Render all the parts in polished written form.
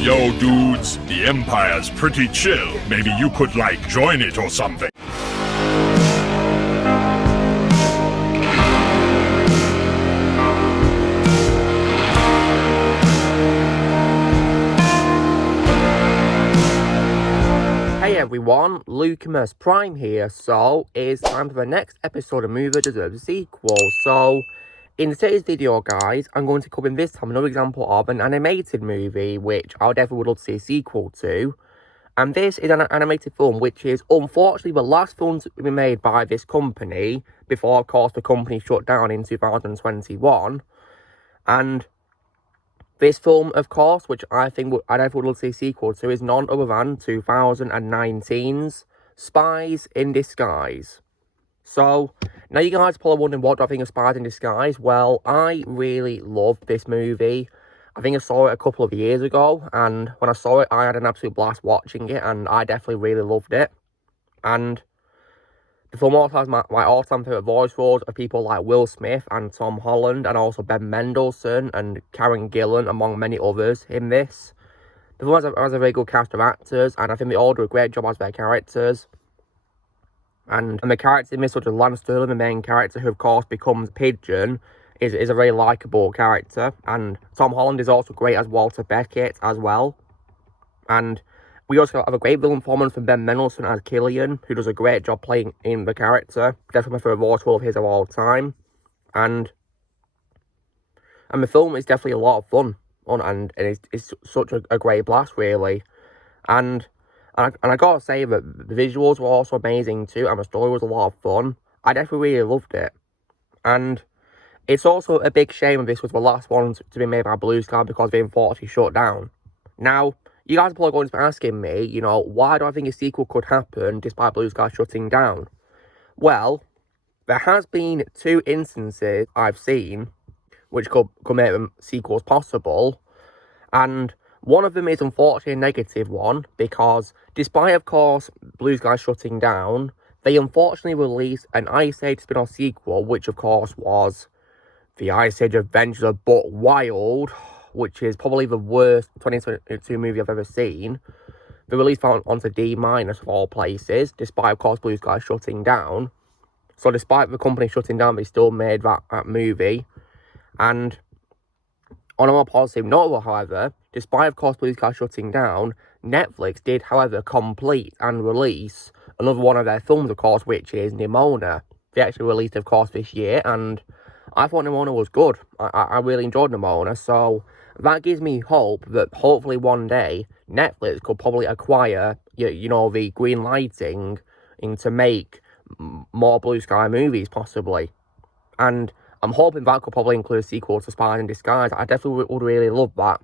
Yo, dudes, the Empire's pretty chill. Maybe you could, join it or something. Hey everyone, Lucamus Prime here. So, it's time for the next episode of Movie That Deserves a Sequel. So, in today's video, guys, I'm going to cover in this time another example of an animated movie, which I definitely would love to see a sequel to. And this is an animated film, which is unfortunately the last film to be made by this company, before, of course, the company shut down in 2021. And this film, of course, which I think I definitely would love to see a sequel to, is none other than 2019's Spies in Disguise. So, now you guys are probably wondering, what do I think of Spies in Disguise? Well, I really love this movie. I think I saw it a couple of years ago, and when I saw it, I had an absolute blast watching it, and I definitely really loved it. And the film also has my all-time favourite voice roles of people like Will Smith and Tom Holland, and also Ben Mendelsohn and Karen Gillan, among many others in this. The film has a very good cast of actors, and I think they all do a great job as their characters. And the characters in this, such as Lance Sterling, the main character, who of course becomes Pigeon, is a very likeable character. And Tom Holland is also great as Walter Beckett as well. And we also have a great villain performance from Ben Mendelsohn as Killian, who does a great job playing in the character. Definitely my favourite voice role of his of all time. And the film is definitely a lot of fun. And it's such a great blast, really. And I gotta say that the visuals were also amazing too, and the story was a lot of fun. I definitely really loved it. And it's also a big shame that this was the last one to be made by Blue Sky, because they unfortunately shut down. Now, you guys are probably going to be asking me, why do I think a sequel could happen despite Blue Sky shutting down? Well, there has been 2 instances I've seen which could make them sequels possible, and one of them is unfortunately a negative one, because despite, of course, Blue Sky shutting down, they unfortunately released an Ice Age spin-off sequel, which of course was The Ice Age Adventures of Buck Wild, which is probably the worst 2022 movie I've ever seen. They released it onto D- of all places, despite, of course, Blue Sky shutting down. So despite the company shutting down, they still made that movie. And on a more positive note, however, despite, of course, Blue Sky shutting down, Netflix did, however, complete and release another one of their films, of course, which is Nimona. They actually released, of course, this year, and I thought Nimona was good. I really enjoyed Nimona, so that gives me hope that hopefully one day Netflix could probably acquire, the green lighting to make more Blue Sky movies, possibly. And I'm hoping that could probably include a sequel to Spies in Disguise. I definitely would really love that.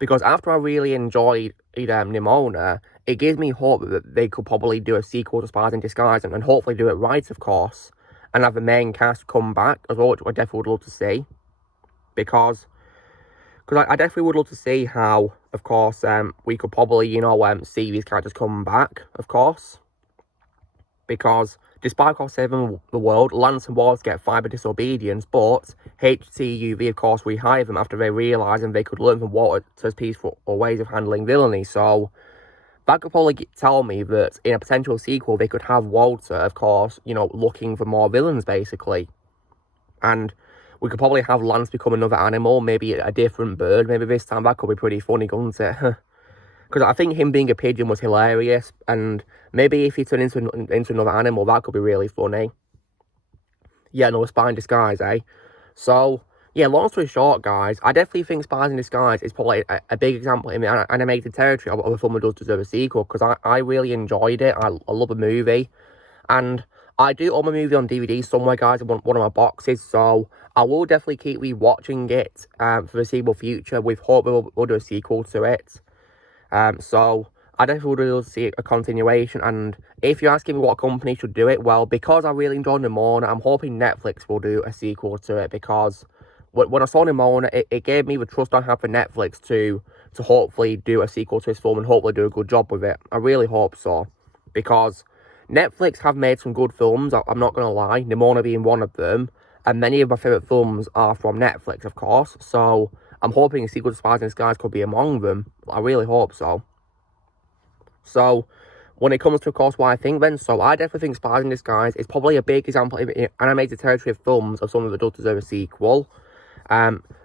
Because after I really enjoyed Nimona, it gives me hope that they could probably do a sequel to Spies in Disguise, and hopefully do it right, of course, and have the main cast come back as well, which I definitely would love to see. Because I definitely would love to see how, of course, we could probably, see these characters come back, of course. Because despite, of course, saving the world, Lance and Wallace get fired by disobedience, but HCUV, of course, rehire them after they realising they could learn from Walter's peaceful ways of handling villainy. So that could probably tell me that in a potential sequel, they could have Walter, of course, looking for more villains, basically. And we could probably have Lance become another animal, maybe a different bird. Maybe this time that could be pretty funny, couldn't it? Because I think him being a pigeon was hilarious, and maybe if he turned into another animal, that could be really funny. Yeah, no, Spy in Disguise, eh? So, yeah, long story short, guys, I definitely think Spies in Disguise is probably a big example in the animated territory of a film that does deserve a sequel, because I really enjoyed it. I love the movie, and I do own my movie on DVD somewhere, guys, in one of my boxes, so I will definitely keep rewatching it for the foreseeable future, with hope we'll do a sequel to it. So I definitely would really see a continuation, and if you're asking me what company should do it, well, because I really enjoyed Nimona, I'm hoping Netflix will do a sequel to it, because when I saw Nimona, it gave me the trust I have for Netflix to hopefully do a sequel to this film and hopefully do a good job with it. I really hope so, because Netflix have made some good films, I'm not going to lie, Nimona being one of them, and many of my favourite films are from Netflix, of course, so I'm hoping a sequel to Spies in Disguise could be among them. I really hope so. So, when it comes to, of course, what I think then, so I definitely think Spies in Disguise is probably a big example in animated territory of films of something that does deserve a sequel.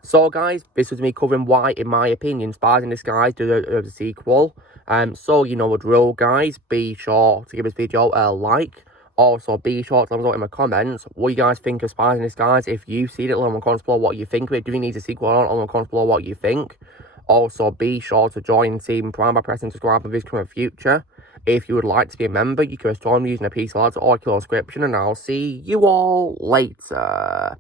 So guys, this was me covering why, in my opinion, Spies in Disguise deserves a sequel. So you know the drill, guys. Be sure to give this video a like. Also, be sure to let me know in the comments what you guys think of Spies in Disguise. If you've seen it, let me know in the comments below what you think of it. Do we need a sequel or not? Let me know in the comments below what you think. Also, be sure to join Team Prime by pressing subscribe for videos coming in the future. If you would like to be a member, you can join me using a piece of art or a description, and I'll see you all later.